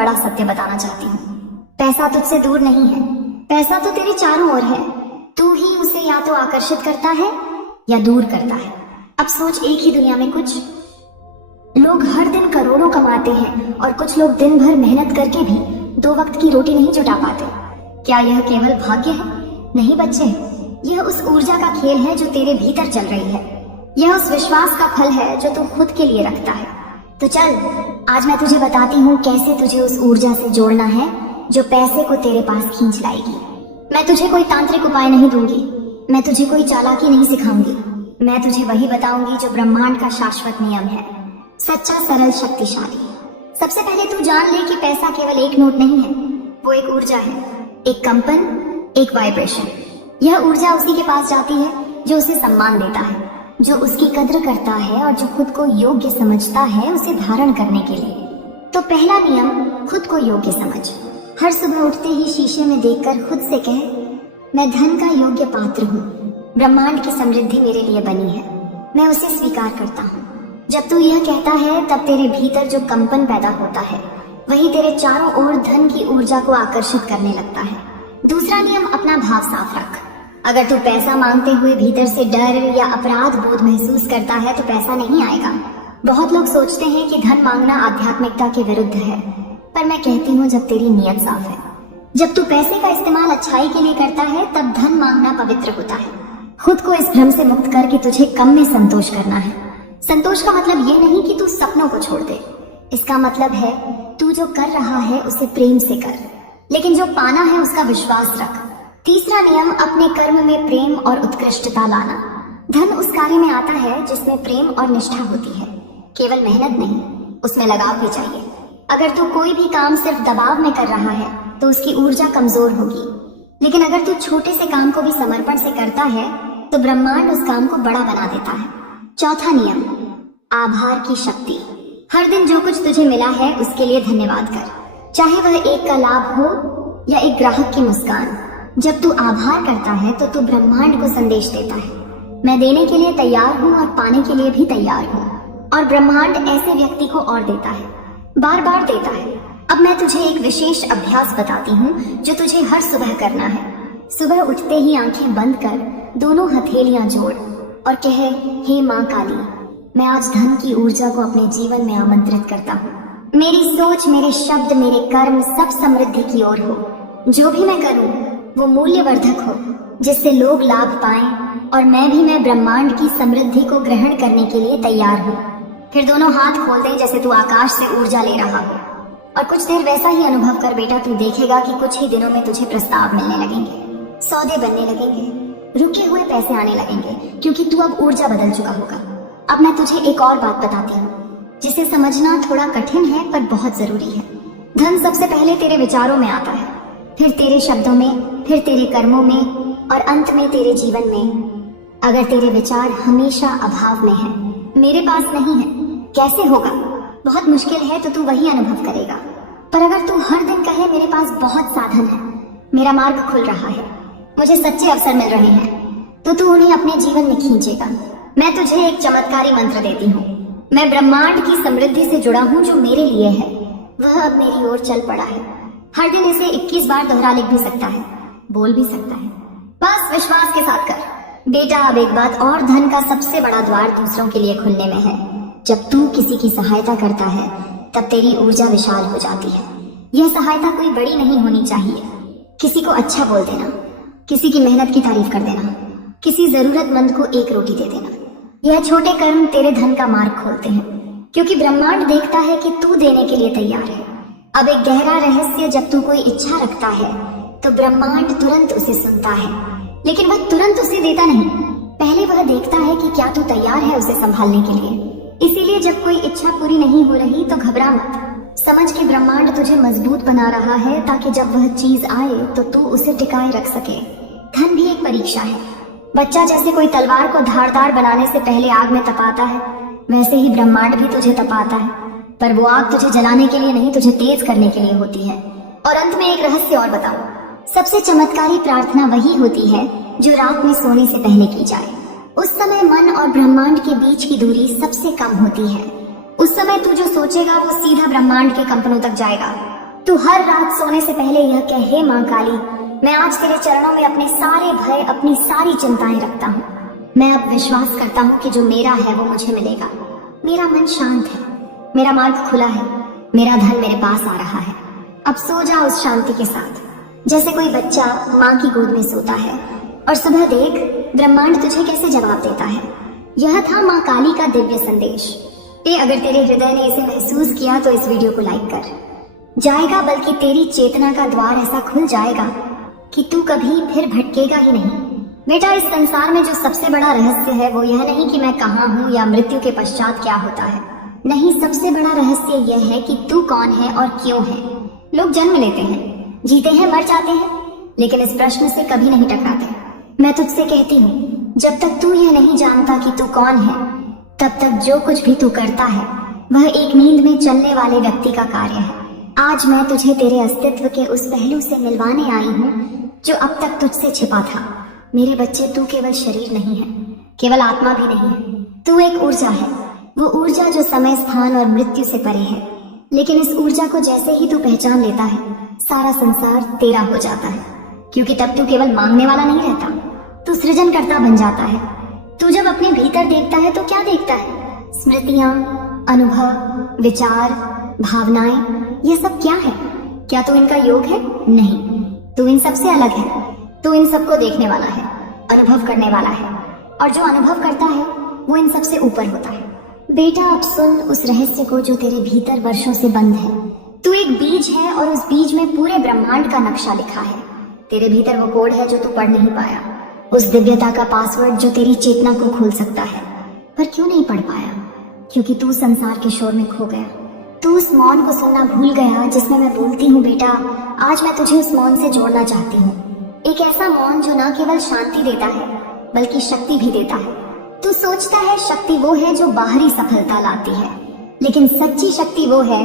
बड़ा सत्य बताना चाहती हूँ। पैसा तुझसे दूर नहीं है, पैसा तो तेरे चारों ओर है। तू ही उसे या तो आकर्षित करता है या दूर करता है। अब सोच, एक ही दुनिया में कुछ लोग हर दिन करोड़ों कमाते हैं और कुछ लोग दिन भर मेहनत करके भी 2 वक्त की रोटी नहीं जुटा पाते। क्या यह केवल भाग्य है? नहीं बच्चे, यह उस ऊर्जा का खेल है जो तेरे भीतर चल रही है। यह उस विश्वास का फल है जो तू खुद के लिए रखता है। तो चल, आज मैं तुझे बताती हूँ कैसे तुझे उस ऊर्जा से जोड़ना है जो पैसे को तेरे पास खींच लाएगी। मैं तुझे कोई तांत्रिक उपाय नहीं दूंगी, मैं तुझे कोई चालाकी नहीं सिखाऊंगी। मैं तुझे वही बताऊंगी जो ब्रह्मांड का शाश्वत नियम है, सच्चा, सरल, शक्तिशाली। सबसे पहले तू जान ले कि पैसा केवल एक नोट नहीं है, वो एक ऊर्जा है, एक कंपन, एक वाइब्रेशन। यह ऊर्जा उसी के पास जाती है जो उसे सम्मान देता है, जो उसकी कद्र करता है और जो खुद को योग्य समझता है उसे धारण करने के लिए। तो पहला नियम, खुद को योग्य समझ। हर सुबह उठते ही शीशे में देखकर खुद से कह, मैं धन का योग्य पात्र हूँ, ब्रह्मांड की समृद्धि मेरे लिए बनी है, मैं उसे स्वीकार करता हूँ। जब तू यह कहता है तब तेरे भीतर जो कंपन पैदा होता है वही तेरे चारों ओर धन की ऊर्जा को आकर्षित करने लगता है। दूसरा नियम, अपना भाव साफ रख। अगर तू पैसा मांगते हुए भीतर से डर या अपराध बोध महसूस करता है तो पैसा नहीं आएगा। बहुत लोग सोचते हैं कि धन मांगना आध्यात्मिकता के विरुद्ध है, पर मैं कहती हूँ जब तेरी नीयत साफ है, जब तू पैसे का इस्तेमाल अच्छाई के लिए करता है तब धन मांगना पवित्र होता है। खुद को इस भ्रम से मुक्त करके तुझे कम में संतोष करना है। संतोष का मतलब ये नहीं कि तू सपनों को छोड़ दे, इसका मतलब है तू जो कर रहा है उसे प्रेम से कर, लेकिन जो पाना है उसका विश्वास रख। तीसरा नियम, अपने कर्म में प्रेम और उत्कृष्टता लाना। धन उस कार्य में आता है जिसमें प्रेम और निष्ठा होती है, केवल मेहनत नहीं, उसमें लगाव भी चाहिए। अगर तू कोई भी काम सिर्फ दबाव में कर रहा है तो उसकी ऊर्जा कमजोर होगी, लेकिन अगर तू छोटे से काम को भी समर्पण से करता है तो ब्रह्मांड उस काम को बड़ा बना देता है। चौथा नियम, आभार की शक्ति। हर दिन जो कुछ तुझे मिला है उसके लिए धन्यवाद कर, चाहे वह एक का लाभ हो या एक ग्राहक की मुस्कान। जब तू आभार करता है तो तू ब्रह्मांड को संदेश देता है, मैं देने के लिए तैयार हूँ और पाने के लिए भी तैयार हूँ। और ब्रह्मांड ऐसे व्यक्ति को और देता है, बार बार देता है। अब मैं तुझे एक विशेष अभ्यास बताती हूँ जो तुझे हर सुबह करना है। सुबह उठते ही आंखें बंद कर दोनों हथेलियां जोड़ और कह, हे माँ काली, मैं आज धन की ऊर्जा को अपने जीवन में आमंत्रित करता हूँ। मेरी सोच, मेरे शब्द, मेरे कर्म सब समृद्धि की ओर हो। जो भी मैं करूँ वो मूल्यवर्धक हो, जिससे लोग लाभ पाएं और मैं ब्रह्मांड की समृद्धि को ग्रहण करने के लिए तैयार हूँ। फिर दोनों हाथ खोल दे जैसे तू आकाश से ऊर्जा ले रहा हो और कुछ देर वैसा ही अनुभव कर बेटा। तू देखेगा कि कुछ ही दिनों में तुझे प्रस्ताव मिलने लगेंगे, सौदे बनने लगेंगे, रुके हुए पैसे आने लगेंगे, क्योंकि तू अब ऊर्जा बदल चुका होगा। अब मैं तुझे एक और बात बताती हूँ जिसे समझना थोड़ा कठिन है पर बहुत जरूरी है। धन सबसे पहले तेरे विचारों में आता है, फिर तेरे शब्दों में, फिर तेरे कर्मों में और अंत में तेरे जीवन में। अगर तेरे विचार हमेशा अभाव में है, मेरे पास नहीं है, कैसे होगा, बहुत मुश्किल है, तो तू वही अनुभव करेगा। पर अगर तू हर दिन कहे, मेरे पास बहुत साधन है, मेरा मार्ग खुल रहा है, मुझे सच्चे अवसर मिल रहे हैं, तो तू उन्हें अपने जीवन में खींचेगा। मैं तुझे एक चमत्कारी मंत्र देती हूँ। मैं ब्रह्मांड की समृद्धि से जुड़ा हूँ जो मेरे लिए है, वह अब मेरी ओर चल पड़ा है। हर दिन इसे 21 बार दोहरा लिख भी सकता है, बोल भी सकता है। बस विश्वास के साथ कर बेटा। अब एक बात और, धन का सबसे बड़ा द्वार दूसरों के लिए खुलने में है। जब तू किसी की सहायता करता है तब तेरी ऊर्जा विशाल हो जाती है। यह सहायता कोई बड़ी नहीं होनी चाहिए, किसी को अच्छा बोल देना, किसी की मेहनत की तारीफ कर देना, किसी जरूरतमंद को एक रोटी दे देना। यह छोटे कर्म तेरे धन का मार्ग खोलते हैं, क्योंकि ब्रह्मांड देखता है कि तू देने के लिए तैयार है। अब एक गहरा रहस्य, जब तू कोई इच्छा रखता है तो ब्रह्मांड तुरंत उसे सुनता है, लेकिन वह तुरंत उसे देता नहीं। पहले वह देखता है कि क्या तू तैयार है उसे संभालने के लिए। इसीलिए जब कोई इच्छा पूरी नहीं हो रही तो घबरा मत, समझ के ब्रह्मांड तुझे मजबूत बना रहा है ताकि जब वह चीज आए तो तू उसे टिकाए रख सके। धन भी एक परीक्षा है। बच्चा जैसे कोई तलवार को धारदार बनाने से पहले आग में तपाता है, वैसे ही ब्रह्मांड भी तुझे तपाता है, पर वो आग तुझे जलाने के लिए नहीं, तुझे तेज करने के लिए होती है। और अंत में एक रहस्य और बताऊं, सबसे चमत्कारी प्रार्थना वही होती है जो रात में सोने से पहले की जाए। उस समय मन और ब्रह्मांड के बीच की दूरी सबसे कम होती है। उस समय तू जो सोचेगा वो सीधा ब्रह्मांड के कंपनों तक जाएगा। तू हर रात सोने से पहले यह कह, हे माँ काली, मैं आज तेरे चरणों में अपने सारे भय, अपनी सारी चिंताएं रखता हूँ। मैं अब विश्वास करता हूँ कि जो मेरा है वो मुझे मिलेगा। मेरा मन शांत है, मेरा मार्ग खुला है, मेरा धन मेरे पास आ रहा है। अब सो जा उस शांति के साथ, जैसे कोई बच्चा माँ की गोद में सोता है। और सुबह देख ब्रह्मांड तुझे कैसे जवाब देता है। यह था माँ काली का दिव्य संदेश। अगर तेरे हृदय ने इसे महसूस किया तो इस वीडियो को लाइक कर जाएगा, बल्कि तेरी चेतना का द्वार ऐसा खुल जाएगा कि तू कभी फिर भटकेगा ही नहीं। बेटा, इस संसार में जो सबसे बड़ा रहस्य है वो यह नहीं कि मैं कहाँ हूँ या मृत्यु के पश्चात क्या होता है। नहीं, सबसे बड़ा रहस्य यह है कि तू कौन है और क्यों है। लोग जन्म लेते हैं, जीते हैं, मर जाते हैं, लेकिन इस प्रश्न से कभी नहीं टकराते। मैं तुझसे कहती हूँ, जब तक तू यह नहीं जानता कि तू कौन है, तब तक जो कुछ भी तू करता है वह एक नींद में चलने वाले व्यक्ति का कार्य है। आज मैं तुझे तेरे अस्तित्व के उस पहलू से मिलवाने आई हूँ जो अब तक तुझसे छिपा था। मेरे बच्चे, तू केवल शरीर नहीं है, केवल आत्मा भी नहीं है। तू एक ऊर्जा है, वो ऊर्जा जो समय, स्थान और मृत्यु से परे है। लेकिन इस ऊर्जा को जैसे ही तू पहचान लेता है, सारा संसार तेरा हो जाता है, क्योंकि तब तू केवल मांगने वाला नहीं रहता, तू सृजनकर्ता बन जाता है। तू जब अपने भीतर देखता है तो क्या देखता है? स्मृतियां, अनुभव, विचार, भावनाएं, ये सब क्या है? क्या तू इनका योग है? नहीं, तू इन सब से अलग है। तू इन सबको देखने वाला है, अनुभव करने वाला है, और जो अनुभव करता है वो इन सबसे ऊपर होता है। बेटा, अब सुन उस रहस्य को जो तेरे भीतर वर्षों से बंद है। तू एक बीज है और उस बीज में पूरे ब्रह्मांड का नक्शा लिखा है। तेरे भीतर वो कोड है जो तू पढ़ नहीं पाया, उस दिव्यता का पासवर्ड जो तेरी चेतना को खोल सकता है। पर क्यों नहीं पढ़ पाया? क्योंकि तू संसार के शोर में खो गया। तू उस मौन को सुनना भूल गया जिसमें मैं बोलती हूँ। बेटा, आज मैं तुझे उस मौन से जोड़ना चाहती हूँ। एक ऐसा मौन जो न केवल शांति देता है बल्कि शक्ति भी देता है। तू सोचता है शक्ति वो है जो बाहरी सफलता लाती है, लेकिन सच्ची शक्ति वो है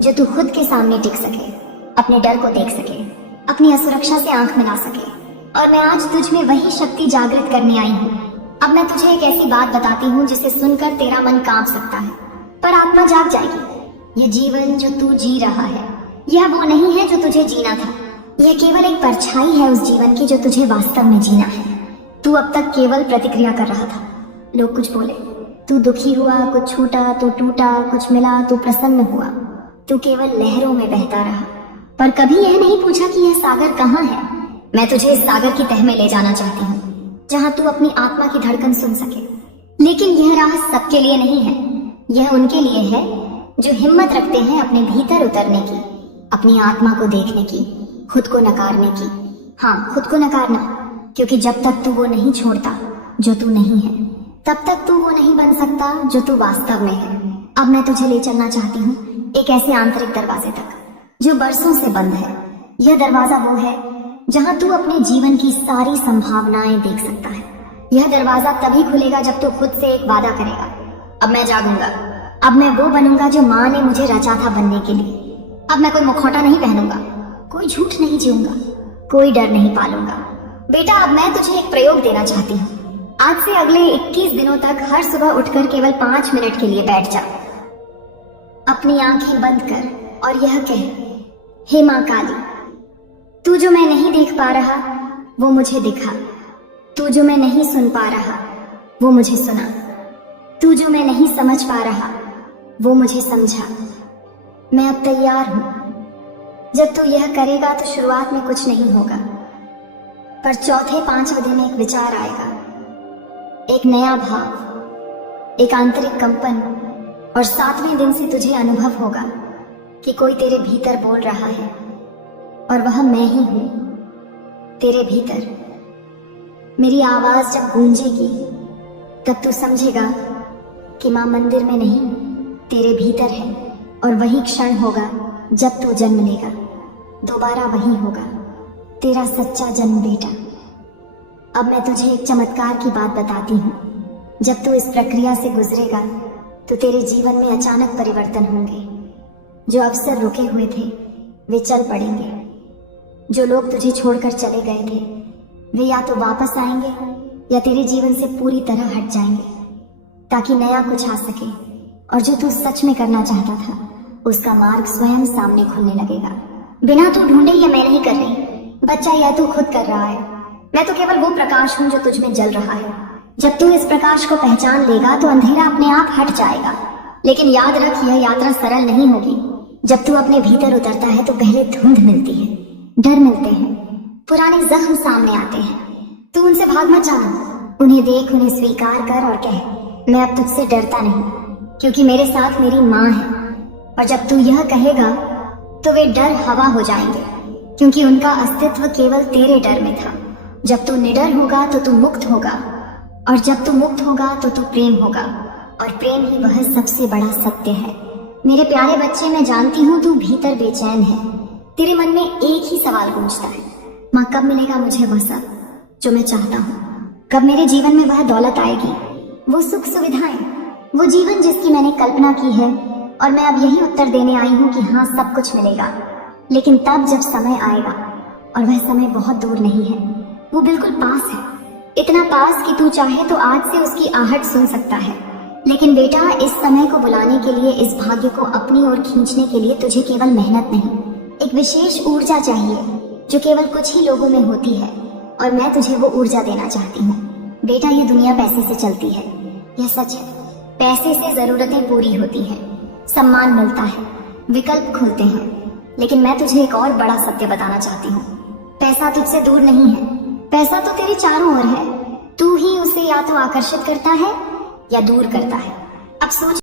जो तू खुद के सामने टिक सके, अपने डर को देख सके, अपनी असुरक्षा से आंख मिला सके। और मैं आज तुझ में वही शक्ति जागृत करने आई हूँ। अब मैं तुझे एक ऐसी बात बताती हूँ जिसे सुनकर तेरा मन कांप सकता है, पर आत्मा जाग जाएगी। यह जीवन जो तू जी रहा है, यह वो नहीं है जो तुझे जीना था। यह केवल एक परछाई है उस जीवन की जो तुझे वास्तव में जीना है। तू अब तक केवल प्रतिक्रिया कर रहा था। लोग कुछ बोले, तू दुखी हुआ, कुछ छूटा तो टूटा, कुछ मिला तो प्रसन्न हुआ। तू केवल लहरों में बहता रहा, पर कभी यह नहीं पूछा कि यह सागर कहाँ है। मैं तुझे इस सागर की तह में ले जाना चाहती हूँ, जहाँ तू अपनी आत्मा की धड़कन सुन सके। लेकिन यह राह सबके लिए नहीं है। यह उनके लिए है जो हिम्मत रखते हैं अपने भीतर उतरने की, अपनी आत्मा को देखने की, खुद को नकारने की। हाँ, खुद को नकारना, क्योंकि जब तक तू वो नहीं छोड़ता जो तू नहीं है, तब तक तू वो नहीं बन सकता जो तू वास्तव में है। अब मैं तुझे ले चलना चाहती हूँ एक ऐसे आंतरिक दरवाजे तक जो बरसों से बंद है। यह दरवाजा वो है जहाँ तू अपने जीवन की सारी संभावनाएं देख सकता है। यह दरवाजा तभी खुलेगा जब तू खुद से एक वादा करेगा, अब मैं जागूंगा, अब मैं वो बनूंगा जो माँ ने मुझे रचा था बनने के लिए। अब मैं कोई मुखौटा नहीं पहनूंगा, कोई झूठ नहीं जीऊंगा, कोई डर नहीं पालूंगा। बेटा, अब मैं तुझे एक प्रयोग देना चाहती हूँ। आज से अगले 21 दिनों तक हर सुबह उठकर केवल 5 मिनट के लिए बैठ जा। अपनी आंखें बंद कर और यह कह, हे माँ काली, तू जो मैं नहीं देख पा रहा वो मुझे दिखा। तू जो मैं नहीं सुन पा रहा वो मुझे सुना। तू जो मैं नहीं समझ पा रहा वो मुझे समझा। मैं अब तैयार हूं। जब तू यह करेगा तो शुरुआत में कुछ नहीं होगा, पर चौथे 5वें दिन एक विचार आएगा, एक नया भाव, एक आंतरिक कंपन, और 7वें दिन से तुझे अनुभव होगा कि कोई तेरे भीतर बोल रहा है, और वह मैं ही हूं तेरे भीतर। मेरी आवाज जब गूंजेगी तब तू समझेगा कि मां मंदिर में नहीं, तेरे भीतर है। और वही क्षण होगा जब तू जन्म लेगा, दोबारा वही होगा तेरा सच्चा जन्म। बेटा, अब मैं तुझे एक चमत्कार की बात बताती हूँ। जब तू इस प्रक्रिया से गुजरेगा तो तेरे जीवन में अचानक परिवर्तन होंगे। जो अवसर रुके हुए थे वे चल पड़ेंगे। जो लोग तुझे छोड़कर चले गए थे वे या तो वापस आएंगे या तेरे जीवन से पूरी तरह हट जाएंगे, ताकि नया कुछ आ सके। और जो तू सच में करना चाहता था उसका मार्ग स्वयं सामने खुलने लगेगा। बिना तू ढूंढे ये मैं नहीं कर रही, बच्चा यह तू खुद कर रहा है। मैं तो केवल वो प्रकाश हूँ जो तुझ में जल रहा है। जब तू इस प्रकाश को पहचान लेगा तो अंधेरा अपने आप हट जाएगा। लेकिन याद रख, यह यात्रा सरल नहीं होगी। जब तू अपने भीतर उतरता है तो पहले धुंध मिलती है, डर मिलते हैं, पुराने जख्म सामने आते हैं। तू उनसे भाग मत जाना, उन्हें देख, उन्हें स्वीकार कर और कह, मैं अब तुझसे डरता नहीं, क्योंकि मेरे साथ मेरी माँ है। और जब तू यह कहेगा तो वे डर हवा हो जाएंगे, क्योंकि उनका अस्तित्व केवल तेरे डर में था। जब तू निडर होगा तो तू मुक्त होगा, और जब तू मुक्त होगा तो तू प्रेम होगा, और प्रेम ही वह सबसे बड़ा सत्य है। मेरे प्यारे बच्चे, मैं जानती हूँ तू भीतर बेचैन है। तेरे मन में एक ही सवाल गूंजता है, माँ कब मिलेगा मुझे वह सब जो मैं चाहता हूँ? कब मेरे जीवन में वह दौलत आएगी, वो सुख सुविधाएं, वो जीवन जिसकी मैंने कल्पना की है? और मैं अब यही उत्तर देने आई हूँ कि हाँ, सब कुछ मिलेगा, लेकिन तब जब समय आएगा। और वह समय बहुत दूर नहीं है, वो बिल्कुल पास है। इतना पास कि तू चाहे तो आज से उसकी आहट सुन सकता है। लेकिन बेटा, इस समय को बुलाने के लिए, इस भाग्य को अपनी ओर खींचने के लिए तुझे केवल मेहनत नहीं, एक विशेष ऊर्जा चाहिए जो केवल कुछ ही लोगों में होती है। और मैं तुझे वो ऊर्जा देना चाहती हूँ। बेटा, ये दुनिया पैसे से चलती है, यह सच है। पैसे से जरूरतें पूरी होती हैं, सम्मान मिलता है, विकल्प खुलते हैं। लेकिन मैं तुझे एक और बड़ा सत्य बताना चाहती हूँ। पैसा तुझसे दूर नहीं है, पैसा तो तेरे चारों ओर है। तू ही उसे या तो आकर्षित करता है या दूर करता है। अब सोच।